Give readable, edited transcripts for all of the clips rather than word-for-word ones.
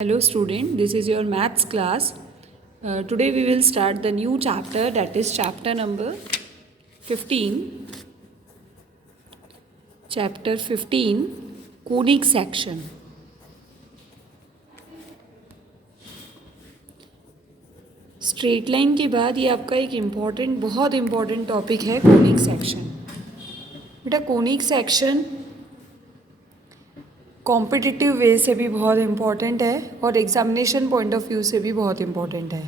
Hello student, this is your maths class. Today we will start the new chapter, that is chapter number 15. Chapter 15, conic section. Straight line के बाद ये आपका एक बहुत important topic है conic section. बेटा conic section competitive वे से भी बहुत इम्पॉर्टेंट है और एग्जामिनेशन पॉइंट ऑफ व्यू से भी बहुत इम्पॉर्टेंट है.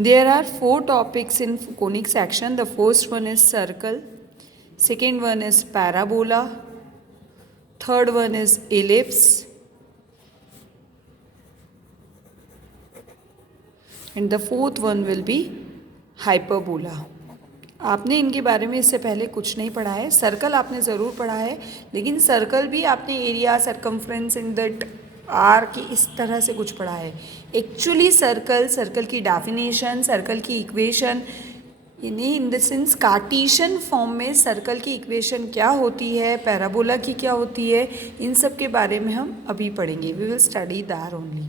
There are 4 topics in conic section. The first one is circle, second one is parabola, third one is ellipse and the fourth one will be hyperbola. आपने इनके बारे में इससे पहले कुछ नहीं पढ़ा है. सर्कल आपने ज़रूर पढ़ा है, लेकिन सर्कल भी आपने area, circumference in that arc इस तरह से कुछ पढ़ा है. एक्चुअली सर्कल की डेफिनेशन, सर्कल की इक्वेशन, यानी in the sense Cartesian form में सर्कल की इक्वेशन क्या होती है, पैराबोला की क्या होती है, इन सब के बारे में हम अभी पढ़ेंगे. We will study that only.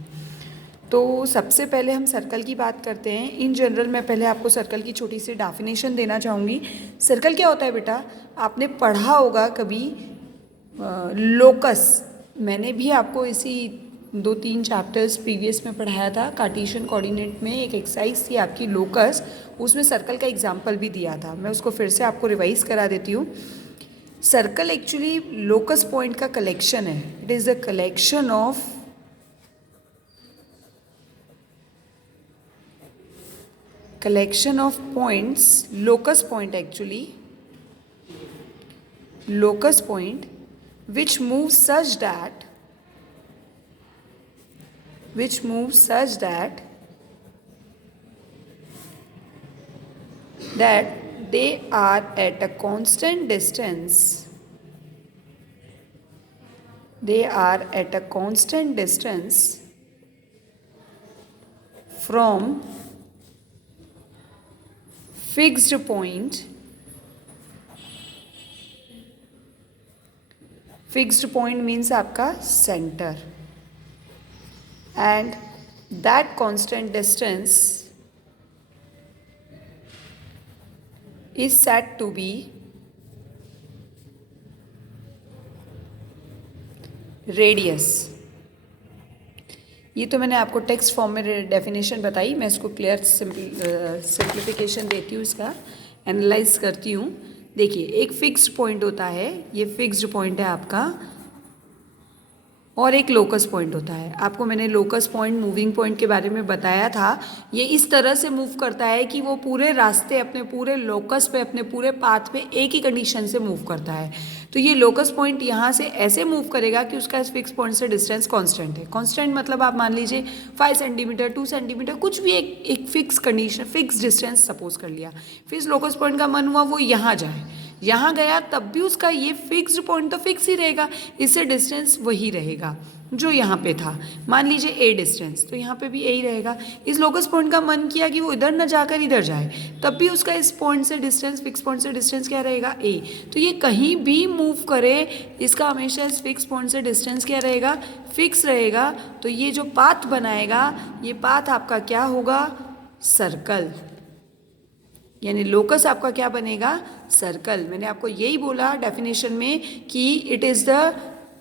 तो सबसे पहले हम सर्कल की बात करते हैं. इन जनरल मैं पहले आपको सर्कल की छोटी सी डेफिनेशन देना चाहूँगी. सर्कल क्या होता है बेटा, आपने पढ़ा होगा कभी लोकस. मैंने भी आपको इसी 2-3 चैप्टर्स प्रीवियस में पढ़ाया था. कार्टेशियन कोऑर्डिनेट में एक एक्सरसाइज थी आपकी लोकस, उसमें सर्कल का एग्जाम्पल भी दिया था. मैं उसको फिर से आपको रिवाइज करा देती हूँ. सर्कल एक्चुअली लोकस पॉइंट का कलेक्शन है. It is the collection of points, locus point actually, locus point which moves such that they are at a constant distance. They are at a constant distance from fixed point. Fixed point means आपका center, and that constant distance is said to be radius. ये तो मैंने आपको text form में definition बताई. मैं इसको clear simplification देती हूँ, इसका एनालाइज करती हूँ. देखिए, एक फिक्स्ड पॉइंट होता है, ये फिक्स्ड पॉइंट है आपका, और एक लोकस पॉइंट होता है. आपको मैंने लोकस पॉइंट, मूविंग पॉइंट के बारे में बताया था. ये इस तरह से मूव करता है कि वो पूरे रास्ते अपने पूरे लोकस पे, अपने पूरे पाथ पे एक ही कंडीशन से मूव करता है. तो ये लोकस पॉइंट यहाँ से ऐसे मूव करेगा कि उसका फिक्स पॉइंट से डिस्टेंस कांस्टेंट है. कांस्टेंट मतलब आप मान लीजिए 5 सेंटीमीटर, 2 सेंटीमीटर, कुछ भी एक fix condition, fix distance suppose कर लिया. फिर इस लोकस पॉइंट का मन हुआ वो यहाँ जाए, यहाँ गया, तब भी उसका ये फिक्स्ड पॉइंट तो फिक्स ही रहेगा, इससे डिस्टेंस वही रहेगा जो यहाँ पे था. मान लीजिए ए डिस्टेंस, तो यहाँ पे भी ए ही रहेगा. इस लोकस पॉइंट का मन किया कि वो इधर ना जाकर इधर जाए, तब भी उसका इस पॉइंट से डिस्टेंस, फिक्स पॉइंट से डिस्टेंस क्या रहेगा, ए. तो ये कहीं भी मूव करे, इसका हमेशा इस फिक्स पॉइंट से डिस्टेंस क्या रहेगा, फिक्स रहेगा. तो ये जो पाथ बनाएगा, ये पाथ आपका क्या होगा, सर्कल. यानी लोकस आपका क्या बनेगा, सर्कल. मैंने आपको यही बोला डेफिनेशन में कि it is the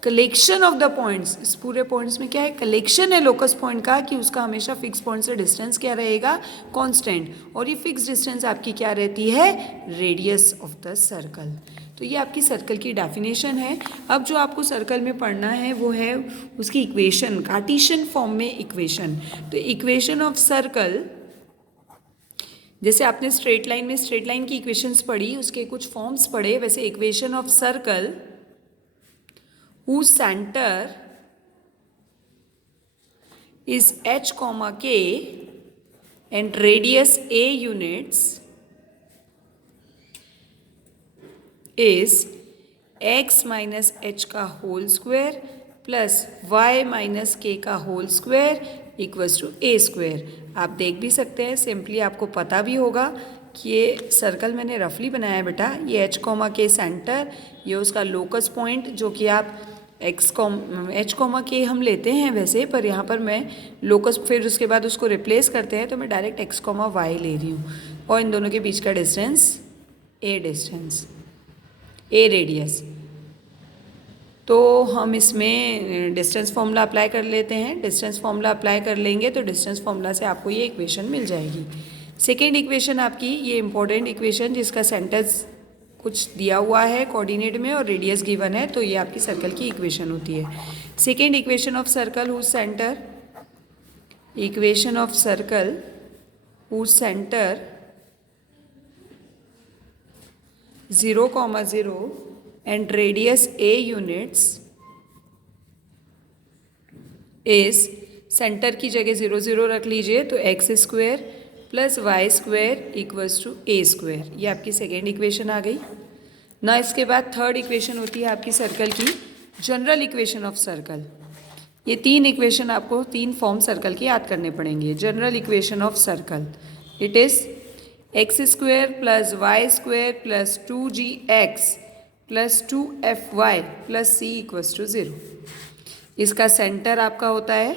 collection of the points. इस पूरे पॉइंट्स में क्या है, कलेक्शन है लोकस पॉइंट का, कि उसका हमेशा फिक्स पॉइंट से डिस्टेंस क्या रहेगा, कांस्टेंट. और ये फिक्स डिस्टेंस आपकी क्या रहती है, रेडियस ऑफ द सर्कल. तो ये आपकी सर्कल की डेफिनेशन है. अब जो आपको सर्कल में पढ़ना है वो है उसकी इक्वेशन, कार्टेशियन फॉर्म में इक्वेशन. तो इक्वेशन ऑफ सर्कल, जैसे आपने स्ट्रेट लाइन में स्ट्रेट लाइन की इक्वेशंस पढ़ी, उसके कुछ फॉर्म्स पढ़े, वैसे equation of circle whose center is h comma k and radius a units is x minus h का whole square plus y minus k का whole square equals to a square. आप देख भी सकते हैं, सिंपली आपको पता भी होगा कि ये सर्कल मैंने रफली बनाया है बेटा. ये h कॉमा के सेंटर, ये उसका लोकस पॉइंट जो कि आप एच कॉमा के हम लेते हैं वैसे, पर यहाँ पर मैं लोकस फिर उसके बाद उसको रिप्लेस करते हैं तो मैं डायरेक्ट एक्स कॉमा वाई ले रही हूँ, और इन दोनों के बीच का डिस्टेंस ए रेडियस। तो हम इसमें डिस्टेंस फॉर्मूला अप्लाई कर लेते हैं। डिस्टेंस फॉर्मूला अप्लाई कर लेंगे तो डिस्टेंस फॉर्मूला से आपको ये इक्वेशन मिल जाएगी। सेकेंड इक्वेशन आपकी ये इंपॉर्टेंट इक्वेशन जिसका सेंटर्स कुछ दिया हुआ है कोऑर्डिनेट में और रेडियस गिवन है, तो ये आपकी सर्कल की इक्वेशन होती है। Second equation of circle whose centre, equation of circle whose centre 0,0 and radius a units is, centre की जगह 0,0 रख लीजिए तो x square plus y square equals to a square. ये आपकी सेकेंड इक्वेशन आ गई ना। इसके बाद थर्ड इक्वेशन होती है आपकी सर्कल की जनरल इक्वेशन ऑफ सर्कल। ये तीन इक्वेशन आपको तीन फॉर्म सर्कल के याद करने पड़ेंगे। General equation of circle it is x square plus y square plus 2gx plus 2fy plus c equals to 0। इसका सेंटर आपका होता है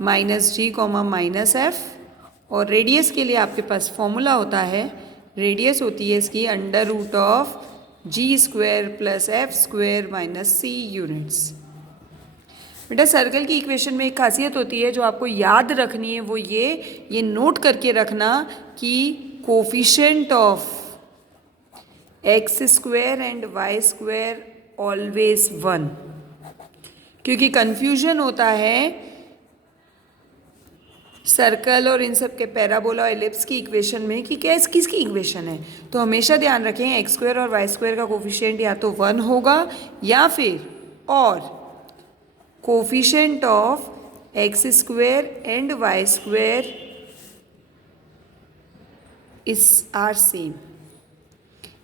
-g, -f, और रेडियस के लिए आपके पास फॉर्मूला होता है, रेडियस होती है इसकी √g² plus f² minus c units. बेटा सर्कल की इक्वेशन में एक खासियत होती है जो आपको याद रखनी है, वो ये नोट करके रखना कि coefficient of x² and y² always 1, क्योंकि कंफ्यूजन होता है सर्कल और इन सब के पैराबोला और एलिप्स की इक्वेशन में कि किसकी इक्वेशन है। तो हमेशा ध्यान रखें x² और y² का कोफिशिएंट या तो 1 होगा या फिर और coefficient of x² and y² are same,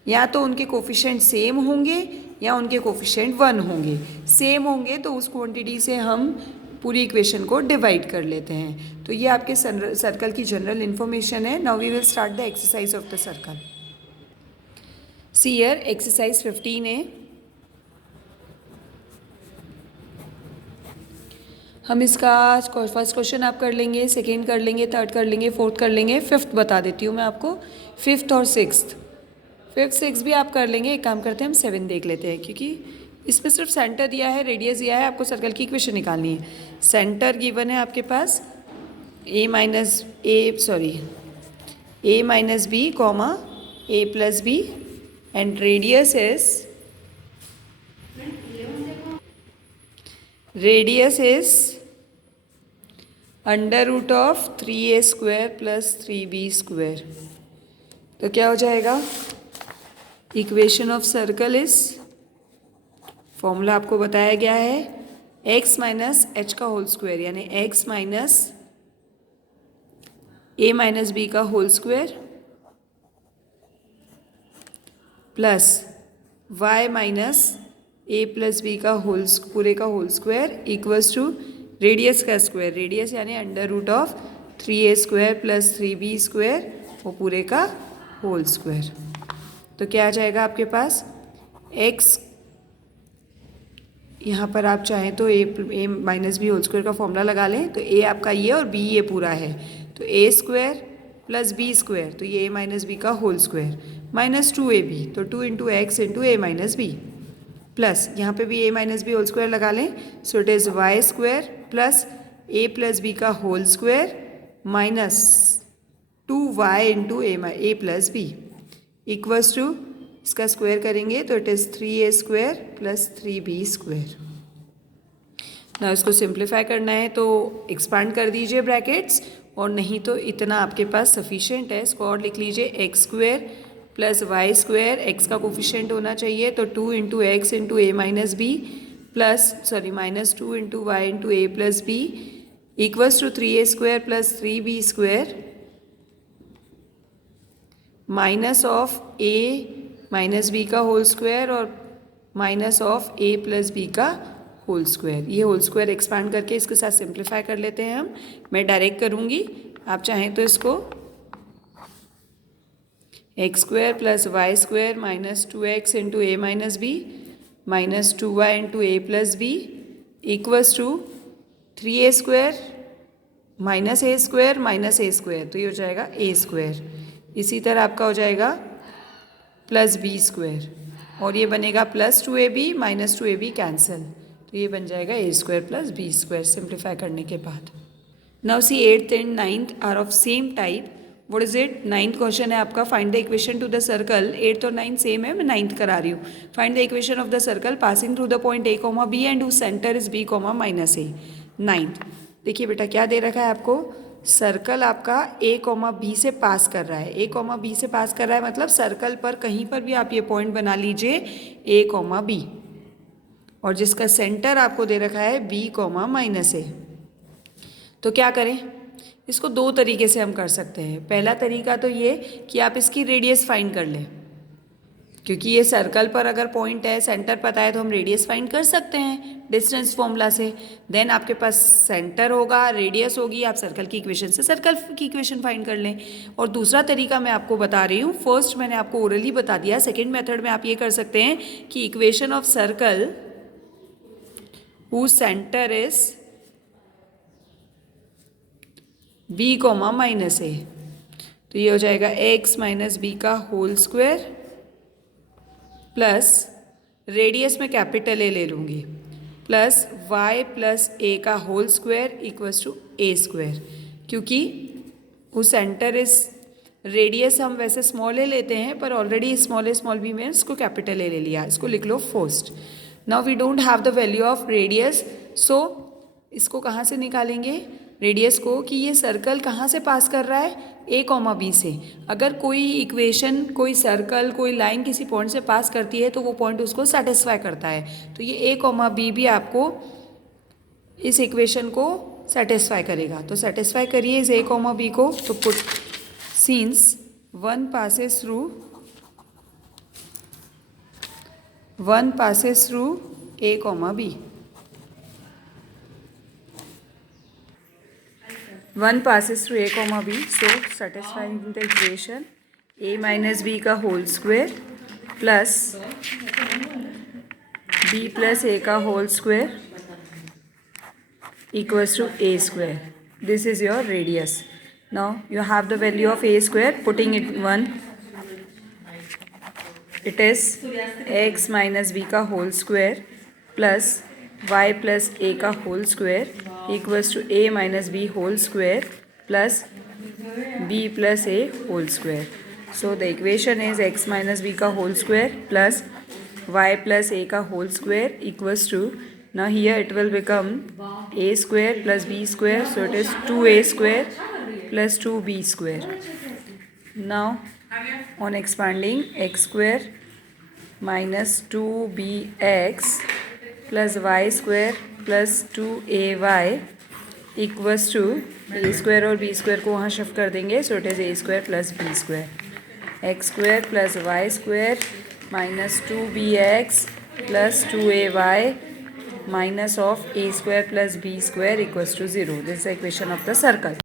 या तो उनके कोफिशिएंट सेम होंगे या उनके कोफिशिएंट 1 होंगे। सेम होंगे तो उस क्वांटिटी से हम पूरी इक्वेशन को डिवाइड कर लेते हैं। तो ये आपके सर्कल की जनरल इन्फॉर्मेशन है। Now we will start the exercise of the circle. See here exercise 15A। हम इसका फर्स्ट क्वेश्चन आप कर लेंगे, सेकेंड कर लेंगे, थर्ड कर लेंगे, फोर्थ कर लेंगे, फिफ्थ बता देती हूँ मैं आपको, फिफ्थ और सिक्स्थ। फिफ्थ सिक्स भी आप कर लेंगे। एक काम करते हैं हम 7 देख लेते हैं, क्योंकि इसमें सिर्फ सेंटर दिया है, रेडियस दिया है, आपको सर्कल की इक्वेशन निकालनी है। सेंटर गिवन है आपके पास a minus b comma a plus b and radius is √3a² plus 3b²। तो क्या हो जाएगा, equation of circle is, formula आपको बताया गया है x माइनस एच का होल स्क्वायर यानी x minus a minus b का whole square plus y minus a plus b का पूरे का whole square equals to radius का स्क्वायर, रेडियस यानी √3a² प्लस 3b² वो पूरे का होल स्क्वायर। तो क्या आ जाएगा आपके पास x, यहाँ पर आप चाहें तो a minus b whole square का फॉर्मूला लगा लें, तो a आपका ये और b ये पूरा है, तो a² प्लस b², तो ये a माइनस बी का होल स्क्वायर माइनस 2ab, तो 2 into x into a minus b plus यहाँ पे भी a minus b whole square लगा लें, so it is y² plus a plus b का whole square minus 2y into a plus b equals to, इसका square करेंगे तो it is 3a² plus 3b²। ना इसको सिंप्लीफाई करना है तो एक्सपांड कर दीजिए ब्रैकेट्स, और नहीं तो इतना आपके पास सफिशिएंट है। इसको और लिख लीजिए x² प्लस y², x का कोफिशिएंट होना चाहिए तो 2 into x into a minus b minus 2 into y into a plus b equals to 3a² plus 3b² minus of a minus b का होल स्क्वायर और minus of a plus b का whole square. ये whole square expand करके इसके साथ simplify कर लेते हैं हम। मैं डायरेक्ट करूँगी, आप चाहें तो इसको x² plus y² minus 2x into a minus b minus 2y into a plus b equals to 3a square minus a square minus a square, तो ये हो जाएगा ए स्क्वायर। इसी तरह आपका हो जाएगा प्लस बी स्क्वायर, और ये बनेगा plus 2ab minus 2ab cancel, तो ये बन जाएगा a square plus b square simplify करने के बाद। Now see 8th and 9th are of same type. What is it? 9th question है आपका, find the equation to the circle. 8th और 9th सेम है, मैं 9th करा रही हूँ। Find the equation of the circle passing through the point a, b and whose centre is b, minus a। 9th देखिए बेटा क्या दे रखा है आपको, सर्कल आपका a, b से पास कर रहा है। a, b से पास कर रहा है मतलब सर्कल पर कहीं पर भी आप ये पॉइंट बना लीजिए a, b, और जिसका सेंटर आपको दे रखा है b, माइनस a। तो क्या करें, इसको दो तरीके से हम कर सकते हैं। पहला तरीका तो ये कि आप इसकी रेडियस फाइंड कर लें, क्योंकि ये सर्कल पर अगर पॉइंट है, सेंटर पता है, तो हम रेडियस फाइंड कर सकते हैं डिस्टेंस फॉर्मूला से। देन आपके पास सेंटर होगा, रेडियस होगी, आप सर्कल की इक्वेशन से सर्कल की इक्वेशन फाइंड कर लें। और दूसरा तरीका मैं आपको बता रही हूँ, फर्स्ट मैंने आपको ओरली बता दिया, सेकेंड मेथड में आप ये कर सकते हैं कि equation of circle whose centre is b, minus a, तो ये हो जाएगा x माइनस बी का होल स्क्वायर प्लस रेडियस में कैपिटल A ले लूँगी प्लस y प्लस a का whole square equals to a square, क्योंकि उस सेंटर इस रेडियस हम वैसे स्मॉल a लेते हैं, पर ऑलरेडी स्मॉल b में इसको कैपिटल A ले लिया। इसको लिख लो first. Now we don't have the value of radius, so इसको कहाँ से निकालेंगे रेडियस को, कि ये सर्कल कहाँ से पास कर रहा है a, b से। अगर कोई इक्वेशन, कोई सर्कल, कोई लाइन किसी पॉइंट से पास करती है तो वो पॉइंट उसको सेटिस्फाई करता है। तो ये a, b भी आपको इस इक्वेशन को सेटिस्फाई करेगा। तो सेटिस्फाई करिए इस a, b को। तो put scenes one passes through a, b, one passes through a, b, so satisfying the equation a minus b का whole square plus b plus a का whole square equals to a square. This is your radius. Now you have the value of a square, putting it 1, it is x minus b का whole square plus y plus a का whole square equals to a minus b whole square plus b plus a whole square. So the equation is x minus b का whole square plus y plus a का whole square equals to, now here it will become a square plus b square, so it is 2a square plus 2b square. Now on expanding, x square minus 2bx plus y square plus 2ay equals to a square, और b square को वहाँ shift कर देंगे, so it is a square plus b square. X square plus y square minus 2bx plus 2ay minus of a square plus b square equals to 0। This is the equation of the circle.